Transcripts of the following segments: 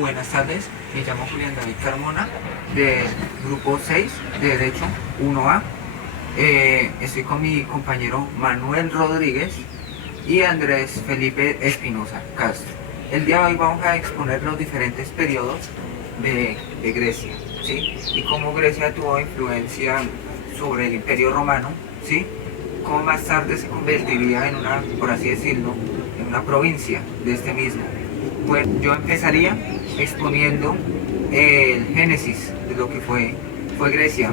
Buenas tardes, me llamo Julián David Carmona del grupo 6 de Derecho 1A. Estoy con mi compañero Manuel Rodríguez y Andrés Felipe Espinosa Castro. El día de hoy vamos a exponer los diferentes periodos de Grecia, ¿sí? Y cómo Grecia tuvo influencia sobre el Imperio Romano, ¿sí? Cómo más tarde se convertiría en una, por así decirlo, en una provincia de este mismo. Pues yo empezaría exponiendo el génesis de lo que fue Grecia.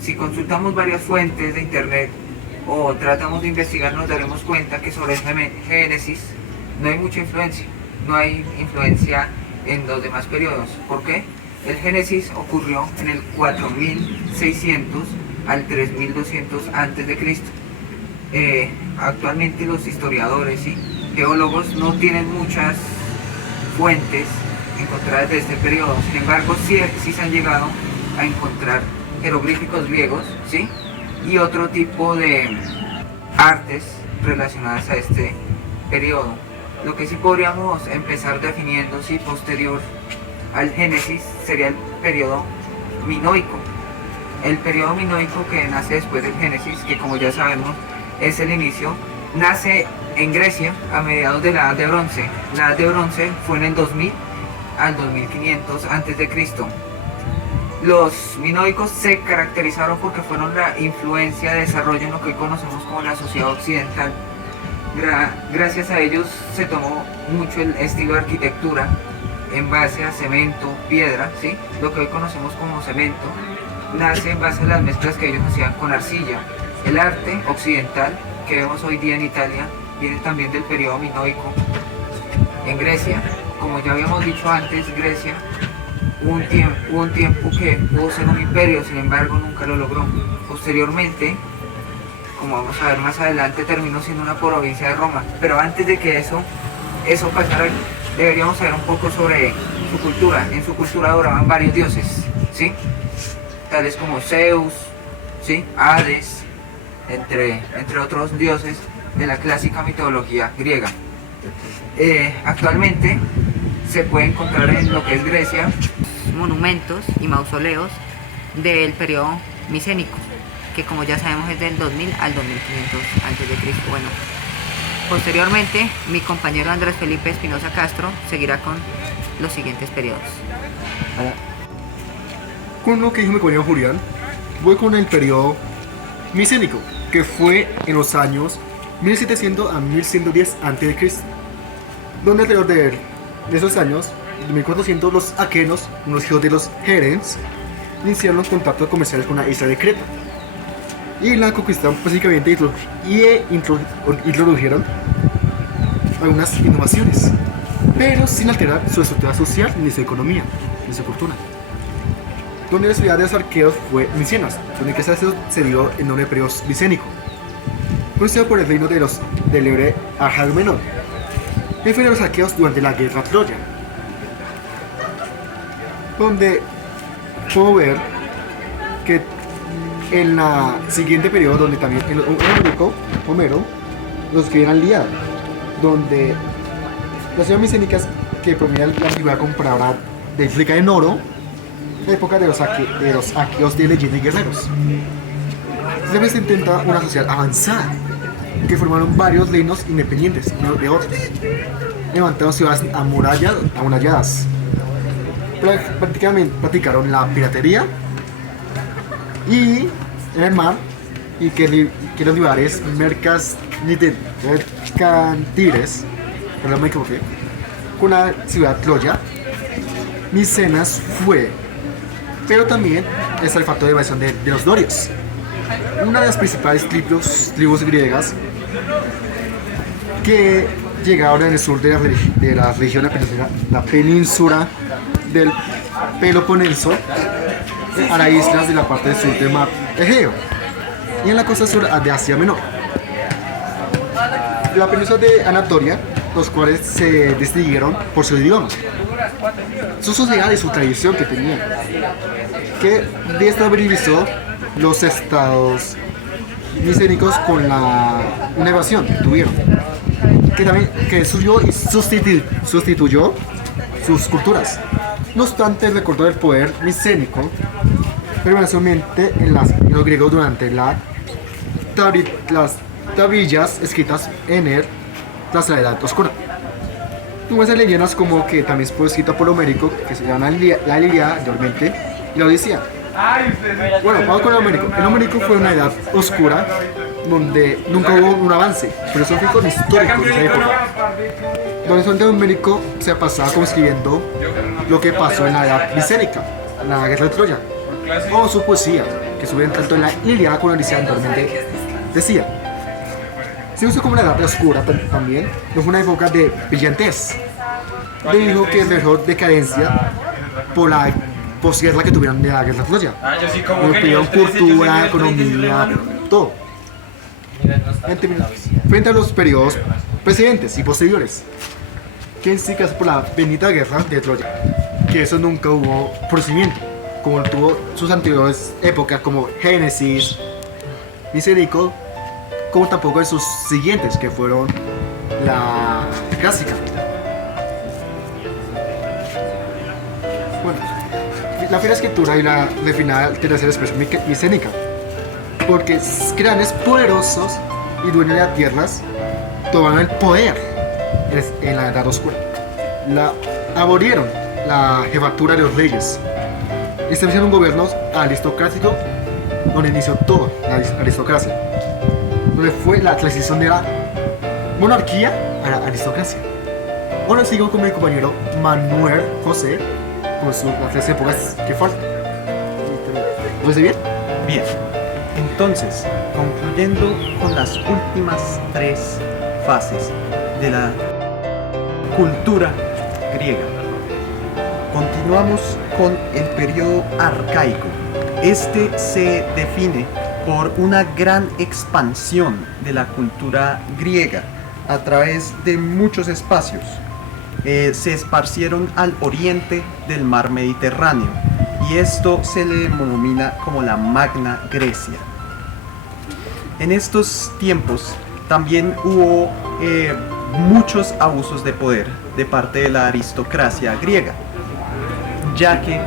Si consultamos varias fuentes de internet o tratamos de investigar, nos daremos cuenta que sobre el génesis no hay mucha influencia, no hay influencia en los demás periodos. ¿Por qué? El génesis ocurrió en el 4600 al 3200 a.C. Actualmente los historiadores y geólogos no tienen muchas fuentes encontradas de este periodo. Sin embargo, sí se han llegado a encontrar jeroglíficos griegos, ¿sí? Y otro tipo de artes relacionadas a este periodo. Lo que sí podríamos empezar definiendo, sí, posterior al Génesis, sería el periodo minoico. El periodo minoico, que nace después del Génesis, que como ya sabemos es el inicio, nace en Grecia a mediados de la Edad de Bronce. La Edad de Bronce fue en el 2000 al 2500 a.C. Los minoicos se caracterizaron porque fueron la influencia de desarrollo en lo que hoy conocemos como la sociedad occidental. Gracias a ellos se tomó mucho el estilo de arquitectura en base a cemento, piedra, ¿sí? Lo que hoy conocemos como cemento nace en base a las mezclas que ellos hacían con arcilla. El arte occidental que vemos hoy día en Italia viene también del periodo minoico. En Grecia, como ya habíamos dicho antes, Grecia hubo un tiempo que pudo ser un imperio, sin embargo nunca lo logró. Posteriormente, como vamos a ver más adelante, terminó siendo una provincia de Roma. Pero antes de que eso pasara, deberíamos saber un poco sobre su cultura. En su cultura adoraban varios dioses, ¿sí? Tales como Zeus, ¿sí? Hades, entre otros dioses de la clásica mitología griega. Actualmente se puede encontrar en lo que es Grecia monumentos y mausoleos del periodo micénico, que como ya sabemos es del 2000 al 2500 a.C. Bueno, posteriormente mi compañero Andrés Felipe Espinosa Castro seguirá con los siguientes periodos. Con lo que dijo mi compañero Julián, voy con el periodo micénico, que fue en los años 1700 a 1110 a.C., donde alrededor de esos años, en 1400, los aquenos, unos hijos de los Jerens, iniciaron los contactos comerciales con la isla de Creta y la conquistaron básicamente y introdujeron algunas innovaciones, pero sin alterar su estructura social ni su economía ni su cultura. Donde la ciudad de los arqueos fue Micenas, donde que se dio el nombre de periodo micénico, conocido por el reino del héroe Agamenón, que fue de los aqueos durante la guerra Troya, donde puedo ver que en la siguiente periodo, donde también el Homero los que eran liados, donde las ciudades micénicas que provenían de la antigüedad compradora de rica en oro, la época de los aqueos de leyenda y guerreros. Siempre se intenta una sociedad avanzada, que formaron varios reinos independientes unos de otros, levantaron ciudades amuralladas, prácticamente practicaron la piratería y en el mar, y que los lugares mercantiles, perdón, me equivoqué, con la ciudad Troya, Micenas fue. Pero también está el factor de invasión de los dorios, una de las principales tribus griegas que llegaron en el sur de la región la península del Peloponeso a las islas de la parte sur del mar Egeo y en la costa sur de Asia Menor. La península de Anatolia, los cuales se distinguieron por su idioma, su sociedad y su tradición que tenían, que destabilizó los estados micénicos con una evasión que tuvieron, que surgió y sustituyó sus culturas. No obstante, el recordó del poder micénico permaneció en mente en los griegos durante las tablillas escritas en él tras la Edad Oscura. Numerosas leyendas como que también fue escrita por Homérico, que se llama la Ilíada anteriormente, y la Odisea. Bueno, vamos con el Homérico. El Homérico fue una edad oscura donde nunca hubo un avance filosófico ni histórico de esa época. Donde solamente Homérico se pasaba como escribiendo lo que pasó en la edad micénica, la guerra de Troya, o su poesía, que subieron tanto en la Ilíada como en la Odisea anteriormente decía. Se usó como la edad oscura también, no fue una época de brillantez. Dijo que dejó decadencia por la posguerra que tuvieron de la guerra de Troya. Donde tuvieron cultura, economía, todo. Frente a los periodos precedentes y posteriores, que en sí que es por la bendita guerra de Troya, que eso nunca hubo procedimiento, como tuvo sus anteriores épocas como Génesis, Miserico, como tampoco en sus siguientes, que fueron la clásica. Bueno, la fina escritura y la refinada tercera expresión micénica, porque cráneos poderosos y dueños de las tierras tomaron el poder en la Edad Oscura. Abolieron la jefatura de los reyes, establecieron un gobierno aristocrático donde inició toda la aristocracia, donde fue la transición de la monarquía a la aristocracia. Ahora sigo con mi compañero Manuel José con las tres épocas que faltan. ¿Lo ves bien? Bien, entonces, concluyendo con las últimas tres fases de la cultura griega, continuamos con el periodo arcaico. Este se define por una gran expansión de la cultura griega a través de muchos espacios. Se esparcieron al oriente del mar Mediterráneo y esto se le denomina como la Magna Grecia. En estos tiempos también hubo muchos abusos de poder de parte de la aristocracia griega, ya que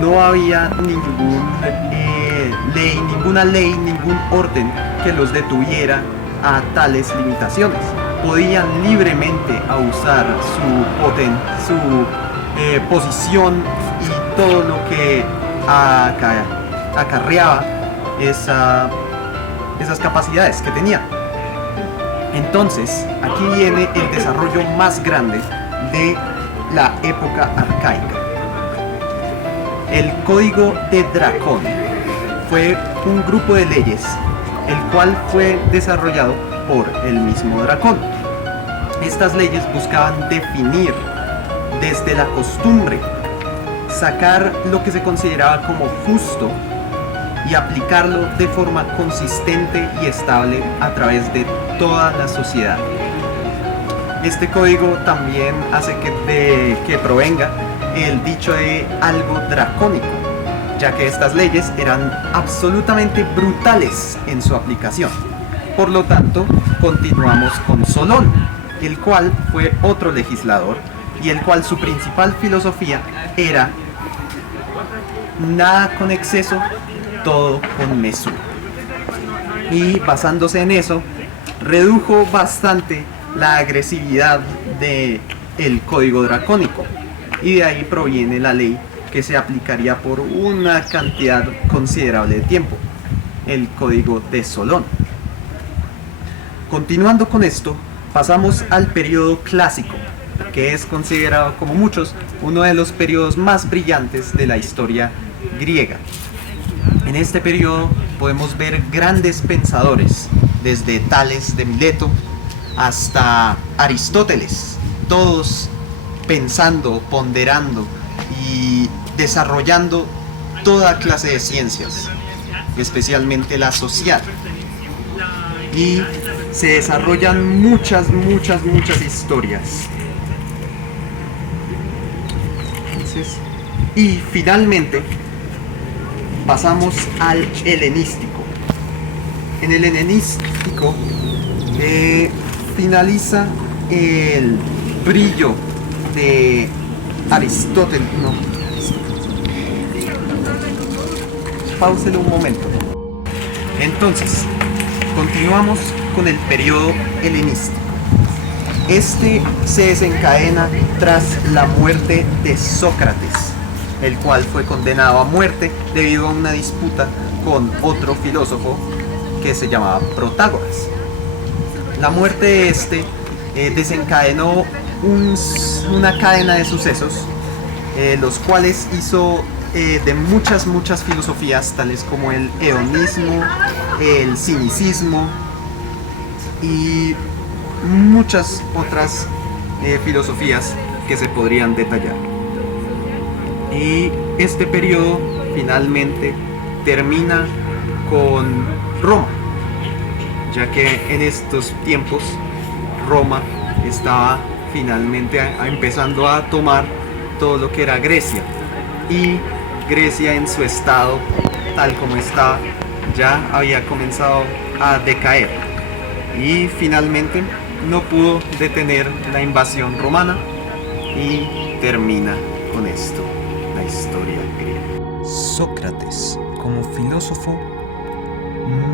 no había ninguna ley, ningún orden que los detuviera a tales limitaciones. Podían libremente abusar su posición y todo lo que acarreaba esas capacidades que tenían. Entonces, aquí viene el desarrollo más grande de la época arcaica. El Código de Dracón fue un grupo de leyes, el cual fue desarrollado por el mismo Dracón. Estas leyes buscaban definir desde la costumbre, sacar lo que se consideraba como justo y aplicarlo de forma consistente y estable a través de toda la sociedad. Este código también hace que provenga el dicho de algo dracónico, ya que estas leyes eran absolutamente brutales en su aplicación. Por lo tanto, continuamos con Solón, el cual fue otro legislador y el cual su principal filosofía era nada con exceso, todo con mesura. Y basándose en eso, redujo bastante la agresividad del código dracónico, y de ahí proviene la ley que se aplicaría por una cantidad considerable de tiempo, el Código de Solón. Continuando con esto, pasamos al periodo clásico, que es considerado como muchos uno de los periodos más brillantes de la historia griega. En este periodo podemos ver grandes pensadores, desde Tales de Mileto hasta Aristóteles, todos pensando, ponderando y desarrollando toda clase de ciencias, especialmente la social. Y se desarrollan muchas historias. Entonces, y finalmente pasamos al helenístico. En el helenístico finaliza el brillo de Aristóteles, no. Páuselo un momento. Entonces, continuamos con el periodo helenístico. Este se desencadena tras la muerte de Sócrates, el cual fue condenado a muerte debido a una disputa con otro filósofo que se llamaba Protágoras. La muerte de este desencadenó una cadena de sucesos, los cuales hizo de muchas filosofías, tales como el hedonismo, el cinicismo y muchas otras filosofías que se podrían detallar. Y este periodo finalmente termina con Roma, ya que en estos tiempos Roma estaba finalmente empezando a tomar todo lo que era Grecia, y Grecia en su estado tal como está ya había comenzado a decaer y finalmente no pudo detener la invasión romana y termina con esto la historia griega. Sócrates, como filósofo,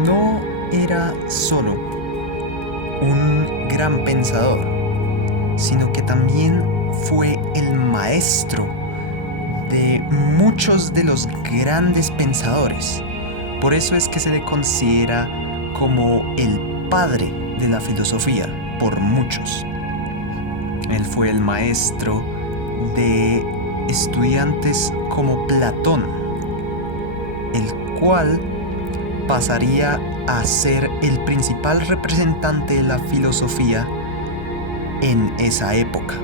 no era solo un gran pensador, sino que también fue el maestro de muchos de los grandes pensadores. Por eso es que se le considera como el padre de la filosofía por muchos. Él fue el maestro de estudiantes como Platón, el cual pasaría a ser el principal representante de la filosofía en esa época.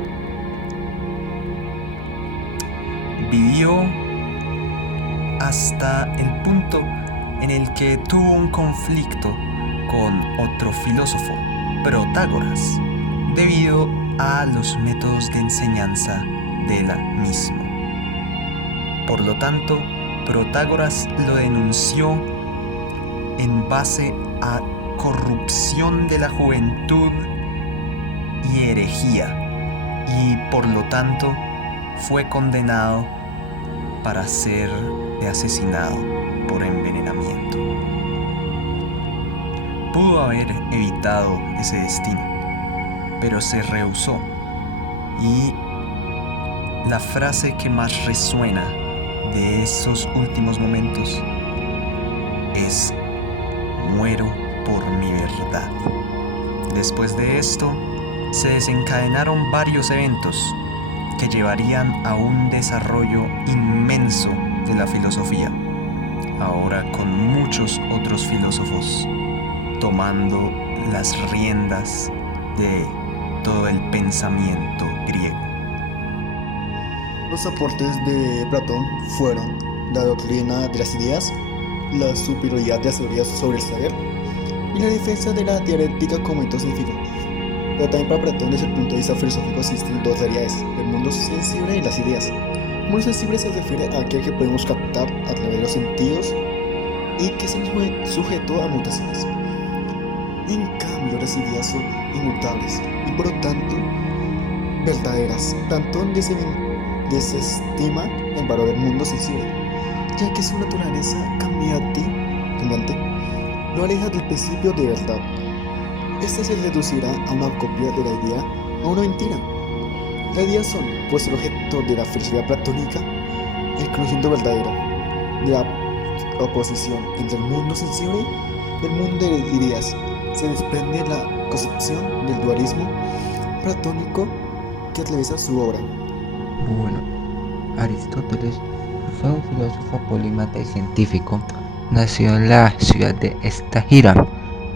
Vivió hasta el punto en el que tuvo un conflicto con otro filósofo, Protágoras, debido a los métodos de enseñanza de la misma. Por lo tanto, Protágoras lo denunció en base a corrupción de la juventud y herejía, y por lo tanto fue condenado para ser asesinado por envenenamiento. Pudo haber evitado ese destino, pero se rehusó, y la frase que más resuena de esos últimos momentos es: muero por mi verdad. Después de esto, se desencadenaron varios eventos que llevarían a un desarrollo inmenso de la filosofía, ahora con muchos otros filósofos tomando las riendas de todo el pensamiento griego. Los aportes de Platón fueron la doctrina de las ideas, la superioridad de las teorías sobre el saber y la defensa de la dialéctica como método científico. Pero también para Platón, desde el punto de vista filosófico, existen dos realidades: el mundo sensible y las ideas. El mundo sensible se refiere a aquel que podemos captar a través de los sentidos y que es sujeto a mutaciones. En cambio, las ideas son inmutables y por lo tanto verdaderas. Platón desestima el valor del mundo sensible, ya que su naturaleza cambiante lo aleja del principio de verdad. Este se reducirá a una copia de la idea o una mentira. Las ideas son, pues, el objeto de la filosofía platónica, el conocimiento verdadero, de la oposición entre el mundo sensible y el mundo de ideas. Se desprende la concepción del dualismo platónico que atraviesa su obra. Bueno, Aristóteles fue un filósofo polímata y científico. Nació en la ciudad de Estagira,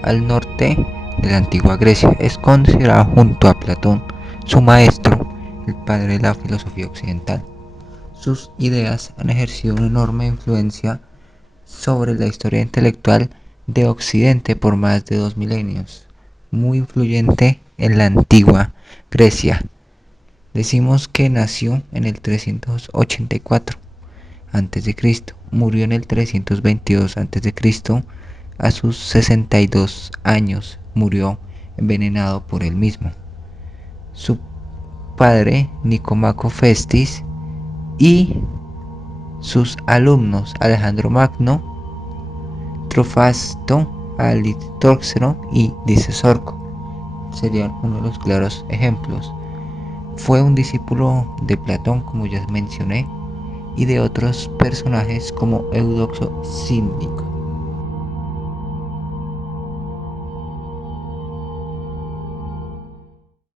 al norte de la antigua Grecia. Es considerado junto a Platón, su maestro, el padre de la filosofía occidental. Sus ideas han ejercido una enorme influencia sobre la historia intelectual de Occidente por más de 2 milenios, muy influyente en la antigua Grecia. Decimos que nació en el 384 a.C., murió en el 322 a.C., a sus 62 años murió envenenado por él mismo. Su padre Nicomaco Festis y sus alumnos Alejandro Magno, Trofasto, Alitorxero y Dicesorco serían uno de los claros ejemplos. Fue un discípulo de Platón, como ya mencioné, y de otros personajes como Eudoxo Cínico.